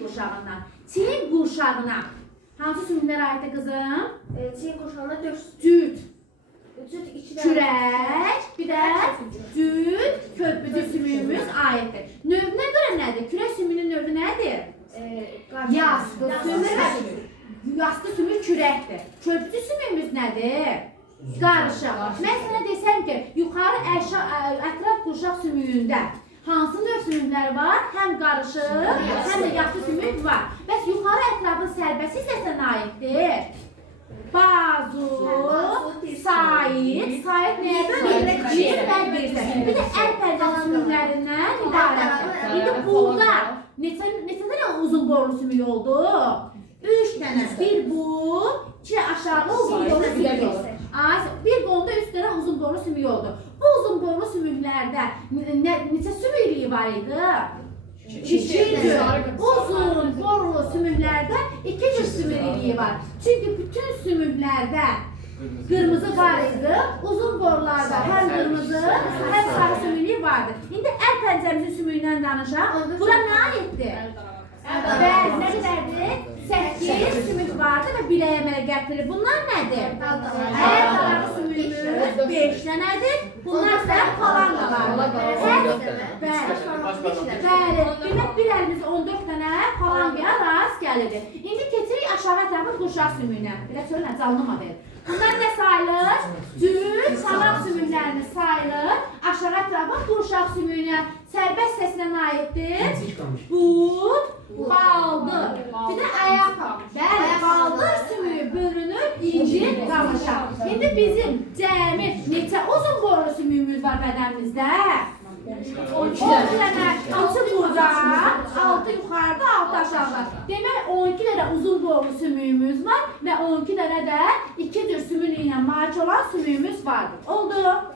qurşağından. Çiyin qurşağına hansı sümüklər aiddir qızım? Çiyin qurşağına Cüt, iki kürək, bir də cüt, körpücü sümüyümüz aiddir. Növünə görə nədir? Kürək sümüyünün növü nədir? Yastı sümük. Yastı sümük kürəkdir. Körpücü sümüyümüz nədir? Qarışıq. Mən sənə desəm ki, yuxarı ətraf qurşaq sümüyündə hansı növ sümüklər var? Həm qarışıq, həm də yastı sümük var. Bəs yuxarı ətrafın sərbəsi hissəsinə aiddir? Bazu, sait nəyə bölünür? Bir və birsə. Bir də əl pəncəsi sümüklərindən ibarətdir. İndi burada neçə dənə uzun borlu sümük oldu? 3 dənə. Bir bu, 2 aşağı uzun borlu sümük oldu. Bir qolunda 3 dənə uzun borlu sümük oldu. Bu uzun borlu sümüklərdə neçə sümüklüyü var idi? 2 uzun borlu sümüklərdə 2 cür sümüklüyü var. Çünki bütün sümüklərdə qırmızı var idi. Uzun borlarda həm qırmızı, həm sarı sümüklüyü vardı. İndi əl pəncəmizin sümüyündən danışaq. Bura nə aiddir? Bəli, nə qədərdir? 8 sümük vardı və biləyə əmələ gətirir. Bunlar nədir? Əl dalağı sümüyümüz 5 dənədir. Bunlar isə falanqalardır. Bəli, demək bir əlimizdə 14 dənə falanqaya rast gəlidir. İndi keçirik aşağı ətrafı qurşaq sümüyünə. Belə söylə, canlıma verir. Bunlar nə sayılır? Cüt, salam sümüklərini sayılır. Aşağı ətrafı qurşaq sümüyünə. Sərbəst səsinə aiddir. Bud, baldır. Bir də ayaq. Bəli, baldır sümüyü bölünür, inci qamışa. İndi bizim cəmi neçə uzun borlu sümüyümüz var bədənimizdə? 12 dənə. 6 burada, 6 yuxarıda, 6 aşağıda. Demək 12 dənə uzun borlu sümüyümüz var və 12 dənə də 2 cür sümüklüyünə malik olan sümüyümüz vardır. Oldu.